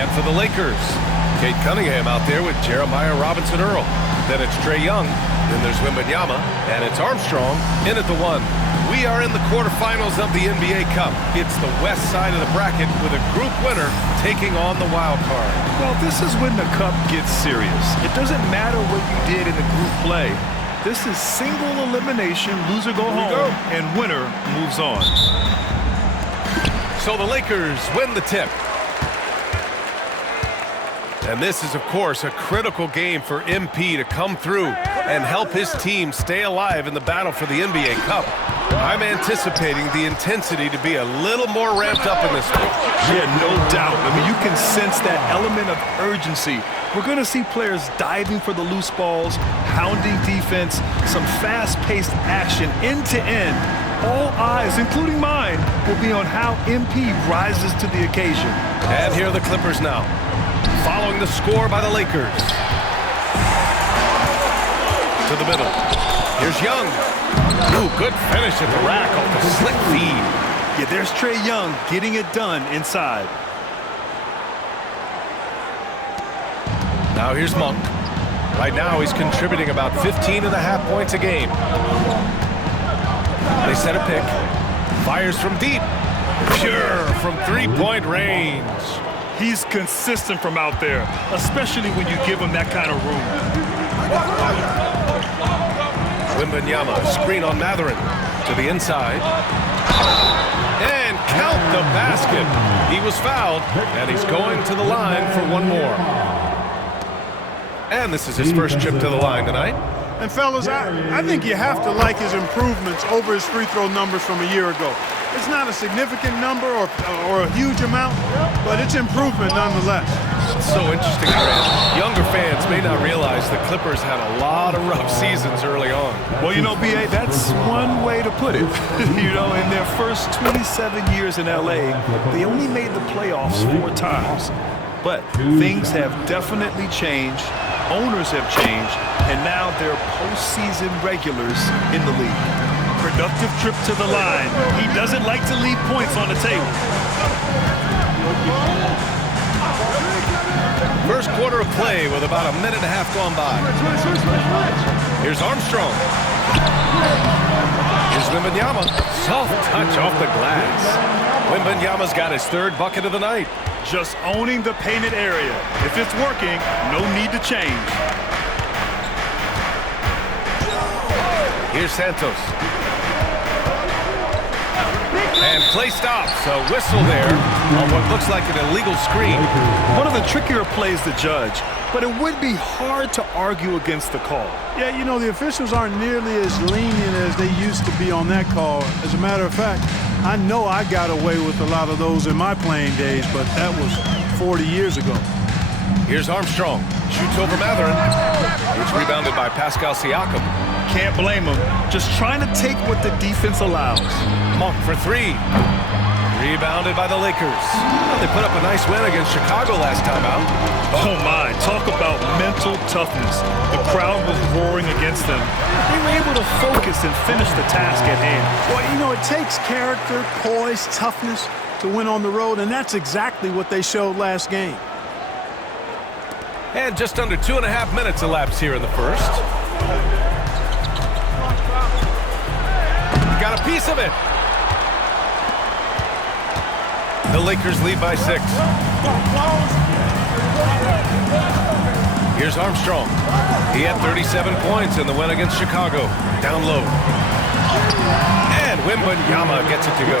And for the Lakers, Cade Cunningham out there with Jeremiah Robinson-Earl. Then it's Trae Young. Then there's Wembanyama. And it's Armstrong in at the 1. We are in the quarterfinals of the NBA Cup. It's the west side of the bracket with a group winner taking on the wild card. Well, this is when the Cup gets serious. It doesn't matter what you did in the group play. This is single elimination, loser go home, and winner moves on. So the Lakers win the tip. And this is, of course, a critical game for MP to come through and help his team stay alive in the battle for the NBA Cup. I'm anticipating the intensity to be a little more ramped up in this one. Yeah, no doubt. I mean, you can sense that element of urgency. We're going to see players diving for the loose balls, hounding defense, some fast-paced action end-to-end. All eyes, including mine, will be on how MP rises to the occasion. And here are the Clippers now, following the score by the Lakers. To the middle. Here's Young. Ooh, good finish at the rack off the slick feed. Yeah, there's Trae Young getting it done inside. Now here's Monk. Right now he's contributing about 15.5 points a game. They set a pick. Fires from deep. Pure from three-point range. He's consistent from out there, especially when you give him that kind of room. Wembanyama, screen on Mathurin. To the inside. And count the basket. He was fouled, and he's going to the line for one more. And this is his first trip to the line tonight. And fellas, I think you have to like his improvements over his free throw numbers from a year ago. It's not a significant number or a huge amount, but it's improvement nonetheless. It's so interesting, Grant. Younger fans may not realize the Clippers had a lot of rough seasons early on. Well, you know, B.A., that's one way to put it. You know, in their first 27 years in L.A., they only made the playoffs 4 times. But things have definitely changed. Owners have changed, and now they're postseason regulars in the league. Productive trip to the line. He doesn't like to leave points on the table. First quarter of play with about a minute and a half gone by. Here's Armstrong. Here's Wembanyama. Soft touch off the glass. Wembanyama's got his 3rd bucket of the night. Just owning the painted area. If it's working, no need to change. Here's Santos. And play stops. A whistle there on what looks like an illegal screen. One of the trickier plays to judge, but it would be hard to argue against the call. Yeah, you know, the officials aren't nearly as lenient as they used to be on that call. As a matter of fact, I know I got away with a lot of those in my playing days, but that was 40 years ago. Here's Armstrong. Shoots over Mathurin. It's rebounded by Pascal Siakam. Can't blame him. Just trying to take what the defense allows. Monk for 3. Rebounded by the Lakers. Well, they put up a nice win against Chicago last time out. Oh my, talk about mental toughness. The crowd was roaring against them. They were able to focus and finish the task at hand. Well, you know, it takes character, poise, toughness to win on the road, and that's exactly what they showed last game. And just under 2.5 minutes elapsed here in the first. Got a piece of it. The Lakers lead by 6. Here's Armstrong. He had 37 points in the win against Chicago. Down low. And Wembanyama gets it to go.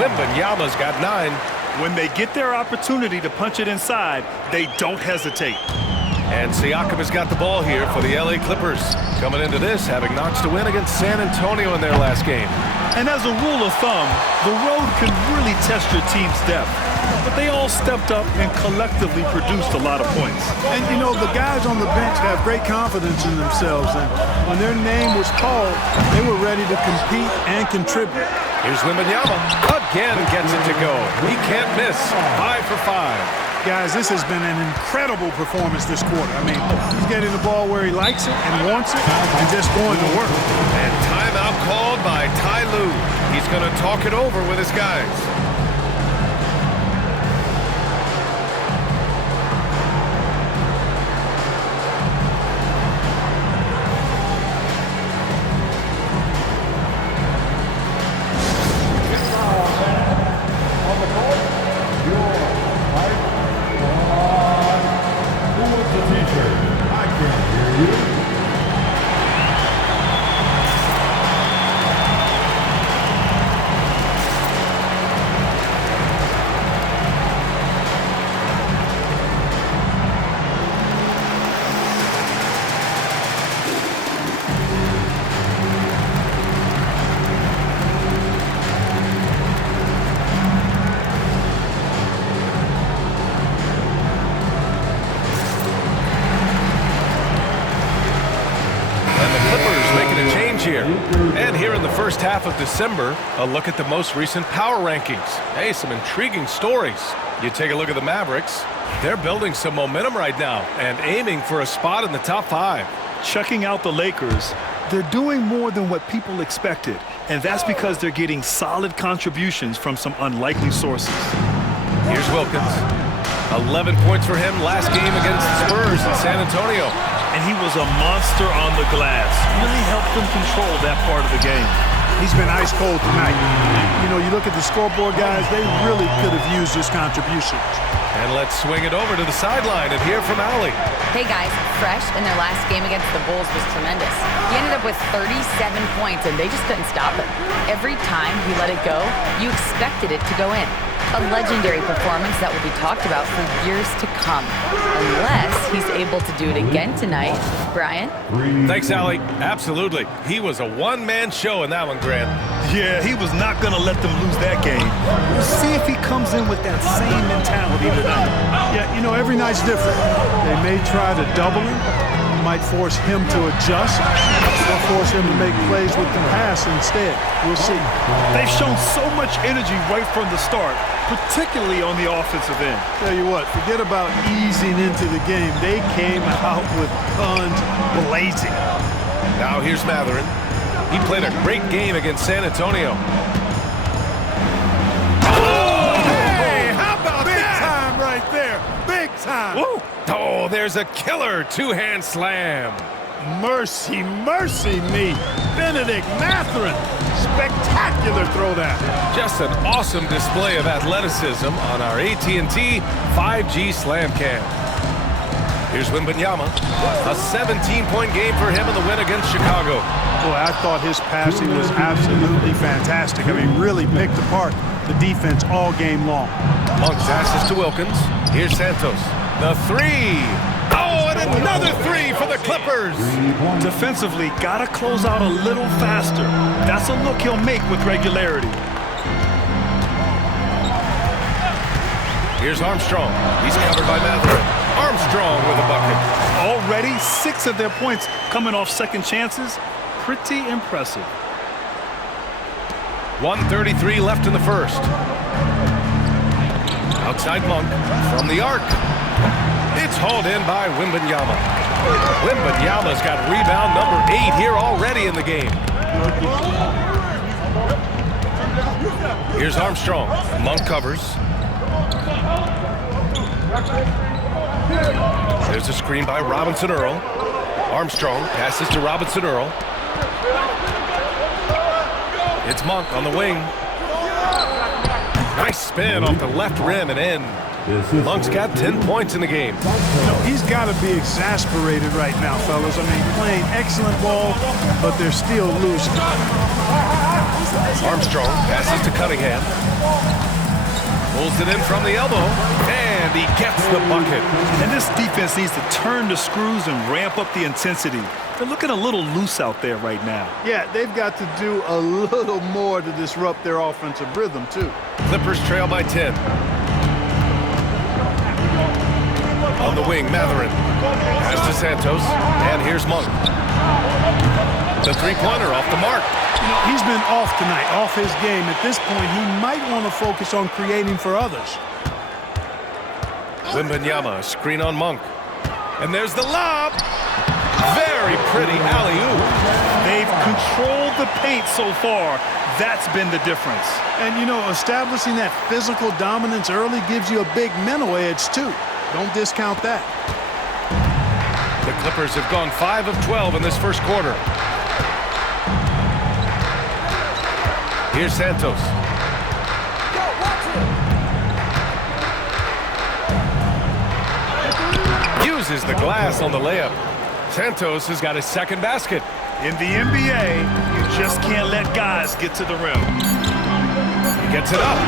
Wembanyama's got 9. When they get their opportunity to punch it inside, they don't hesitate. And Siakam has got the ball here for the LA Clippers. Coming into this, having notched a win against San Antonio in their last game. And as a rule of thumb, the road can really test your team's depth. But they all stepped up and collectively produced a lot of points. And, you know, the guys on the bench have great confidence in themselves. And when their name was called, they were ready to compete and contribute. Here's Wembanyama. Again gets it to go. He can't miss. 5 for 5. Guys, this has been an incredible performance this quarter. I mean, he's getting the ball where he likes it and wants it and just going to work. And timeout called by Ty Lue. He's going to talk it over with his guys. there. And here in the first half of December, a look at the most recent power rankings. Hey, some intriguing stories. You take a look at the Mavericks. They're building some momentum right now and aiming for a spot in the top 5. Checking out the Lakers, they're doing more than what people expected, and that's because they're getting solid contributions from some unlikely sources. Here's Wilkins. 11 points for him last game against the Spurs in San Antonio. And he was a monster on the glass. Really helped them control that part of the game. He's been ice cold tonight. You know, you look at the scoreboard, guys, they really could have used his contributions. And let's swing it over to the sideline and hear from Allie. Hey guys, Fresh in their last game against the Bulls was tremendous. He ended up with 37 points and they just couldn't stop him. Every time he let it go, you expected it to go in. A legendary performance that will be talked about for years to come. Unless he's able to do it again tonight. Brian? Thanks, Allie. Absolutely. He was a one-man show in that one, Grant. Yeah, he was not going to let them lose that game. We'll see if he comes in with that same mentality tonight. Yeah, you know, every night's different. They may try to double him, might force him to adjust, or force him to make plays with the pass instead. We'll see. They've shown so much energy right from the start, particularly on the offensive end. Tell you what, forget about easing into the game. They came out with guns blazing. Now here's Mathurin. He played a great game against San Antonio. Oh, hey, how about big time right there? Big time. Woo. Oh, there's a killer two-hand slam. Mercy, mercy me. Benedict Mathurin. Spectacular throw down. Just an awesome display of athleticism on our AT&T 5G Slam Cam. Here's Wembanyama. A 17-point game for him in the win against Chicago. Boy, I thought his passing was absolutely fantastic. I mean, really picked apart the defense all game long. Monk passes to Wilkins. Here's Santos. The three. Oh, and another three for the Clippers. Defensively, got to close out a little faster. That's a look he'll make with regularity. Here's Armstrong. He's covered by Mathurin. Armstrong with a bucket. Already 6 of their points coming off second chances. Pretty impressive. 1:33 left in the first. Outside Monk from the arc. It's hauled in by Wembanyama. Wembanyama's got rebound number 8 here already in the game. Here's Armstrong. Monk covers. There's a screen by Robinson Earl. Armstrong passes to Robinson Earl. It's Monk on the wing. Nice spin off the left rim and in. Monk's got 10 points in the game. You know, he's got to be exasperated right now, fellas. I mean, playing excellent ball, but they're still losing. Armstrong passes to Cunningham. Pulls it in from the elbow, and he gets the bucket. And this defense needs to turn the screws and ramp up the intensity. They're looking a little loose out there right now. Yeah, they've got to do a little more to disrupt their offensive rhythm, too. Clippers trail by 10. On the wing, Mathurin. Pass to Santos, and here's Monk. The three-pointer off the mark. You know, he's been off tonight, off his game. At this point, he might want to focus on creating for others. Wembanyama, screen on Monk. And there's the lob. Very pretty alley-oop. They've controlled the paint so far. That's been the difference. And, you know, establishing that physical dominance early gives you a big mental edge, too. Don't discount that. The Clippers have gone 5 of 12 in this first quarter. Here's Santos. Uses the glass on the layup. Santos has got his second basket. In the NBA, you just can't let guys get to the rim. He gets it up.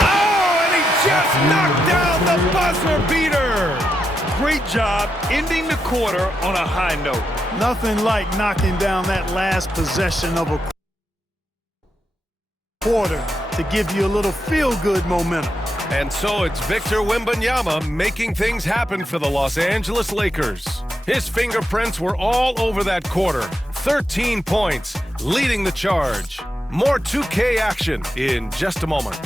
Oh, and he just knocked down the buzzer beater. Great job ending the quarter on a high note. Nothing like knocking down that last possession of a quarter to give you a little feel-good momentum. And so it's Victor Wembanyama making things happen for the Los Angeles Lakers. His fingerprints were all over that quarter, 13 points, leading the charge. More 2K action in just a moment.